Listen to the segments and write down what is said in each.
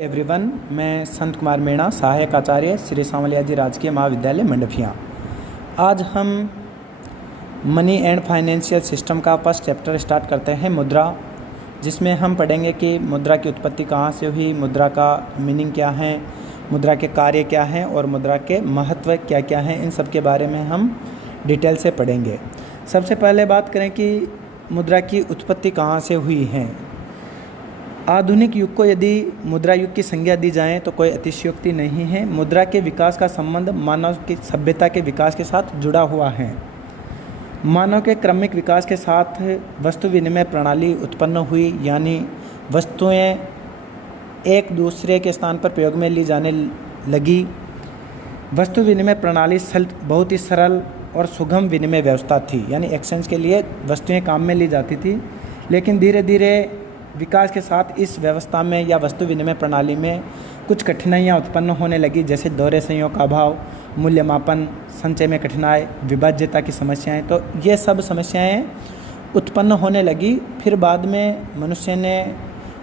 Everyone, मैं संत कुमार मीणा, सहायक आचार्य श्री सांवलिया जी राजकीय महाविद्यालय मंडफिया। आज हम मनी एंड फाइनेंशियल सिस्टम का फर्स्ट चैप्टर स्टार्ट करते हैं, मुद्रा, जिसमें हम पढ़ेंगे कि मुद्रा की उत्पत्ति कहाँ से हुई, मुद्रा का मीनिंग क्या है, मुद्रा के कार्य क्या हैं और मुद्रा के महत्व क्या क्या हैं। इन सब के बारे में हम डिटेल से पढ़ेंगे। सबसे पहले बात करें कि मुद्रा की उत्पत्ति कहाँ से हुई है। आधुनिक युग को यदि मुद्रा युग की संज्ञा दी जाए तो कोई अतिशयोक्ति नहीं है। मुद्रा के विकास का संबंध मानव की सभ्यता के विकास के साथ जुड़ा हुआ है। मानव के क्रमिक विकास के साथ वस्तु विनिमय प्रणाली उत्पन्न हुई, यानी वस्तुएं एक दूसरे के स्थान पर प्रयोग में ली जाने लगी। वस्तु विनिमय प्रणाली बहुत ही सरल और सुगम विनिमय व्यवस्था थी, यानी एक्सचेंज के लिए वस्तुएं काम में ली जाती थी। लेकिन धीरे धीरे विकास के साथ इस व्यवस्था में या वस्तु विनिमय प्रणाली में कुछ कठिनाइयाँ उत्पन्न होने लगी, जैसे दोहरे संयोग का अभाव, मूल्य मापन, संचय में कठिनाई, विभाज्यता की समस्याएं। तो ये सब समस्याएं उत्पन्न होने लगी। फिर बाद में मनुष्य ने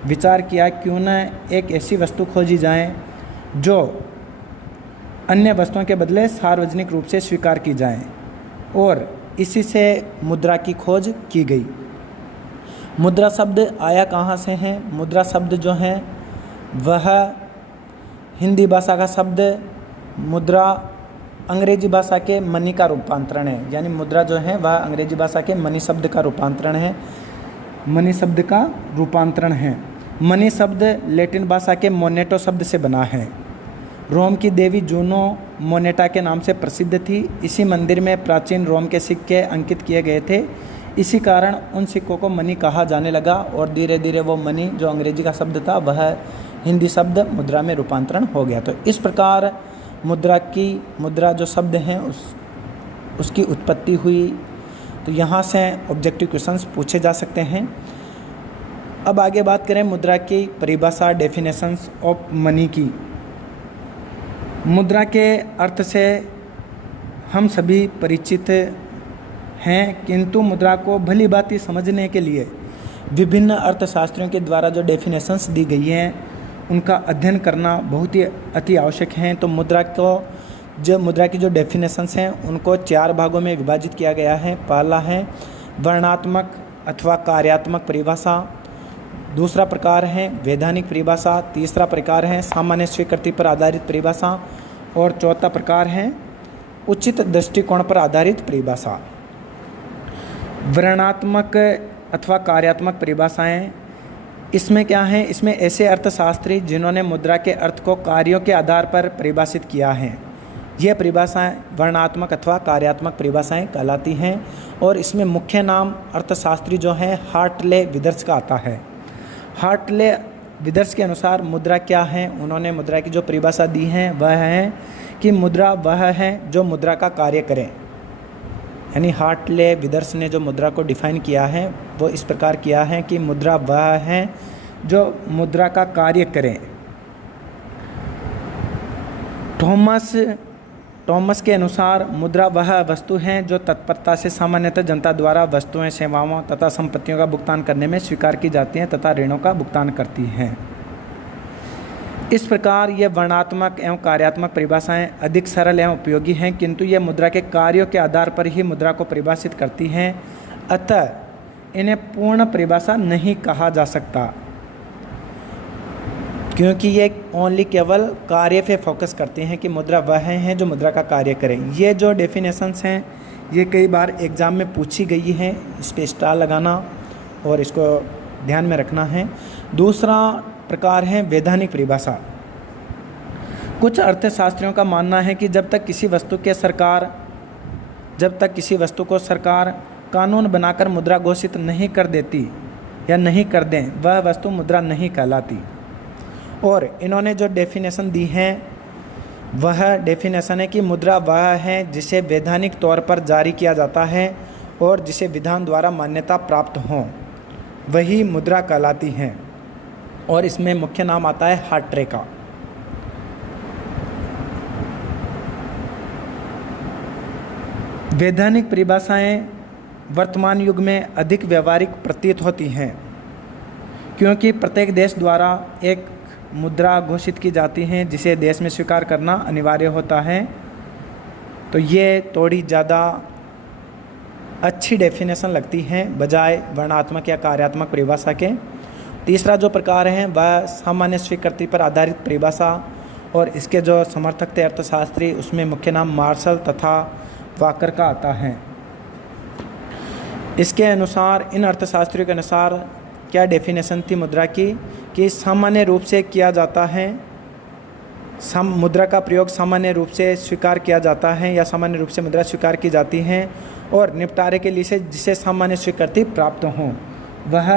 विचार किया क्यों न एक ऐसी वस्तु खोजी जाए जो अन्य वस्तुओं के बदले सार्वजनिक रूप से स्वीकार की जाए, और इसी से मुद्रा की खोज की गई। मुद्रा शब्द आया कहाँ से है? मुद्रा शब्द जो है वह हिंदी भाषा का शब्द मुद्रा अंग्रेजी भाषा के मनी का रूपांतरण है, यानी मुद्रा जो है वह अंग्रेजी भाषा के मनी शब्द का रूपांतरण है। मनी शब्द का रूपांतरण है। मनी शब्द लैटिन भाषा के मोनेटो शब्द से बना है। रोम की देवी जूनो मोनेटा के नाम से प्रसिद्ध थी। इसी मंदिर में प्राचीन रोम के सिक्के अंकित किए गए थे। इसी कारण उन सिक्कों को मनी कहा जाने लगा, और धीरे धीरे वो मनी जो अंग्रेजी का शब्द था वह हिंदी शब्द मुद्रा में रूपांतरण हो गया। तो इस प्रकार मुद्रा जो शब्द हैं उसकी उत्पत्ति हुई। तो यहाँ से ऑब्जेक्टिव क्वेश्चंस पूछे जा सकते हैं। अब आगे बात करें मुद्रा की परिभाषा, डेफिनेशंस ऑफ मनी की। मुद्रा के अर्थ से हम सभी परिचित हैं, किंतु मुद्रा को भली भांति समझने के लिए विभिन्न अर्थशास्त्रियों के द्वारा जो डेफिनेशंस दी गई हैं उनका अध्ययन करना बहुत ही अति आवश्यक है। तो मुद्रा की जो डेफिनेशंस हैं उनको 4 भागों में विभाजित किया गया है। पहला है वर्णात्मक अथवा कार्यात्मक परिभाषा, दूसरा प्रकार है वैधानिक परिभाषा, तीसरा प्रकार है सामान्य स्वीकृति पर आधारित परिभाषा, और चौथा प्रकार है उचित दृष्टिकोण पर आधारित परिभाषा। वर्णात्मक अथवा कार्यात्मक परिभाषाएं, इसमें क्या है? इसमें ऐसे अर्थशास्त्री जिन्होंने मुद्रा के अर्थ को कार्यों के आधार पर परिभाषित किया है, ये परिभाषाएं वर्णात्मक अथवा कार्यात्मक परिभाषाएं कहलाती हैं। और इसमें मुख्य नाम अर्थशास्त्री जो हैं हार्टले विदर्स का आता है। हार्टले विदर्स के अनुसार मुद्रा क्या है? उन्होंने मुद्रा की जो परिभाषा दी है वह है कि मुद्रा वह है जो मुद्रा का कार्य करे। यानी हार्टले विदर्स ने जो मुद्रा को डिफाइन किया है वो इस प्रकार किया है कि मुद्रा वह है जो मुद्रा का कार्य करे। थॉमस के अनुसार मुद्रा वह वस्तु है जो तत्परता से सामान्यतः जनता द्वारा वस्तुएं, सेवाओं तथा संपत्तियों का भुगतान करने में स्वीकार की जाती हैं तथा ऋणों का भुगतान करती हैं। इस प्रकार ये वर्णात्मक एवं कार्यात्मक परिभाषाएं अधिक सरल एवं उपयोगी हैं, किंतु ये मुद्रा के कार्यों के आधार पर ही मुद्रा को परिभाषित करती हैं। अतः इन्हें पूर्ण परिभाषा नहीं कहा जा सकता, क्योंकि ये ओनली केवल कार्य पे फोकस करते हैं कि मुद्रा वह है जो मुद्रा का कार्य करें। ये जो डेफिनेशंस हैं ये कई बार एग्ज़ाम में पूछी गई हैं, इस पर स्टार लगाना और इसको ध्यान में रखना है। दूसरा प्रकार है वैधानिक परिभाषा। कुछ अर्थशास्त्रियों का मानना है कि जब तक किसी वस्तु को सरकार कानून बनाकर मुद्रा घोषित नहीं कर देती या नहीं कर दें, वह वस्तु मुद्रा नहीं कहलाती। और इन्होंने जो डेफिनेशन दी है वह डेफिनेशन है कि मुद्रा वह है जिसे वैधानिक तौर पर जारी किया जाता है और जिसे विधान द्वारा मान्यता प्राप्त हो, वही मुद्रा कहलाती हैं। और इसमें मुख्य नाम आता है हार्टले का। वैधानिक परिभाषाएं वर्तमान युग में अधिक व्यवहारिक प्रतीत होती हैं, क्योंकि प्रत्येक देश द्वारा एक मुद्रा घोषित की जाती हैं जिसे देश में स्वीकार करना अनिवार्य होता है। तो ये थोड़ी ज़्यादा अच्छी डेफिनेशन लगती है बजाय वर्णात्मक या कार्यात्मक परिभाषा के। तीसरा जो प्रकार है वह सामान्य स्वीकृति पर आधारित परिभाषा, और इसके जो समर्थक थे अर्थशास्त्री उसमें मुख्य नाम मार्शल तथा वाकर का आता है। इसके अनुसार इन अर्थशास्त्रियों के अनुसार क्या डेफिनेशन थी मुद्रा की कि सामान्य रूप से किया जाता है, मुद्रा का प्रयोग सामान्य रूप से स्वीकार किया जाता है या सामान्य रूप से मुद्रा स्वीकार की जाती हैं, और निपटारे के लिए से जिसे सामान्य स्वीकृति प्राप्त हो वह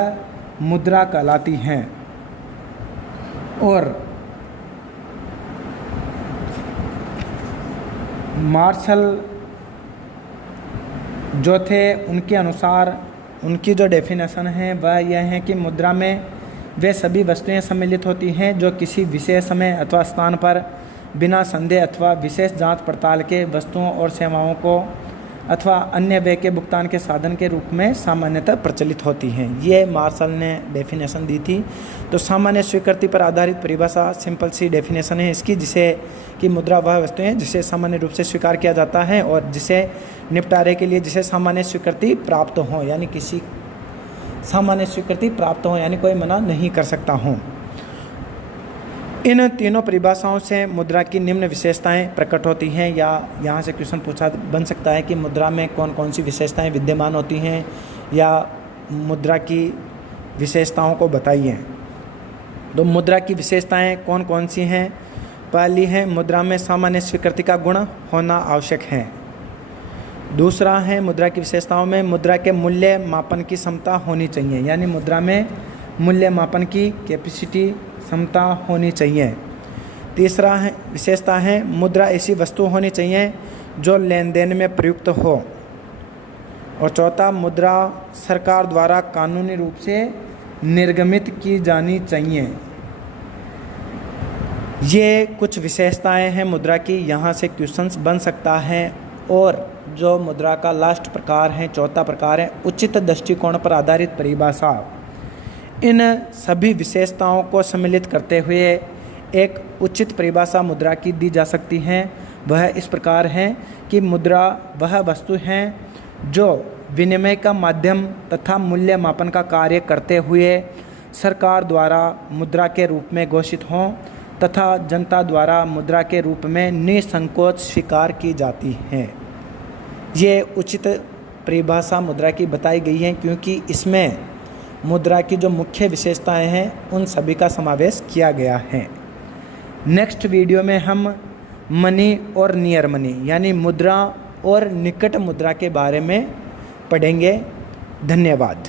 मुद्रा कहलाती हैं। और मार्शल जो थे उनके अनुसार उनकी जो डेफिनेशन है वह यह है कि मुद्रा में वे सभी वस्तुएं सम्मिलित होती हैं जो किसी विशेष समय अथवा स्थान पर बिना संदेह अथवा विशेष जांच पड़ताल के वस्तुओं और सेवाओं को अथवा अन्य व्यय के भुगतान के साधन के रूप में सामान्यतः प्रचलित होती हैं। ये मार्शल ने डेफिनेशन दी थी। तो सामान्य स्वीकृति पर आधारित परिभाषा सिंपल सी डेफिनेशन है इसकी, जिसे कि मुद्रा वह वस्तु है जिसे सामान्य रूप से स्वीकार किया जाता है और जिसे निपटारे के लिए जिसे सामान्य स्वीकृति प्राप्त हो, यानी किसी सामान्य स्वीकृति प्राप्त हो यानी कोई मना नहीं कर सकता हो। इन तीनों परिभाषाओं से मुद्रा की निम्न विशेषताएं प्रकट होती हैं, या यहाँ से क्वेश्चन पूछा बन सकता है कि मुद्रा में कौन कौन सी विशेषताएं विद्यमान होती हैं या मुद्रा की विशेषताओं को बताइए। तो मुद्रा की विशेषताएं कौन कौन सी हैं? पहली है मुद्रा में सामान्य स्वीकृति का गुण होना आवश्यक है। दूसरा है मुद्रा की विशेषताओं में मुद्रा के मूल्य मापन की क्षमता होनी चाहिए, यानी मुद्रा में मूल्य मापन की कैपेसिटी क्षमता होनी चाहिए। तीसरा है विशेषता है मुद्रा ऐसी वस्तु होनी चाहिए जो लेन देन में प्रयुक्त हो। और चौथा मुद्रा सरकार द्वारा कानूनी रूप से निर्गमित की जानी चाहिए। ये कुछ विशेषताएं हैं मुद्रा की, यहाँ से क्वेश्चंस बन सकता है। और जो मुद्रा का लास्ट प्रकार है, चौथा प्रकार है उचित दृष्टिकोण पर आधारित परिभाषा। इन सभी विशेषताओं को सम्मिलित करते हुए एक उचित परिभाषा मुद्रा की दी जा सकती है। वह इस प्रकार है कि मुद्रा वह वस्तु है जो विनिमय का माध्यम तथा मूल्य मापन का कार्य करते हुए सरकार द्वारा मुद्रा के रूप में घोषित हों तथा जनता द्वारा मुद्रा के रूप में निसंकोच स्वीकार की जाती है। ये उचित परिभाषा मुद्रा की बताई गई है क्योंकि इसमें मुद्रा की जो मुख्य विशेषताएं हैं उन सभी का समावेश किया गया है। नेक्स्ट वीडियो में हम मनी और नियर मनी यानी मुद्रा और निकट मुद्रा के बारे में पढ़ेंगे। धन्यवाद।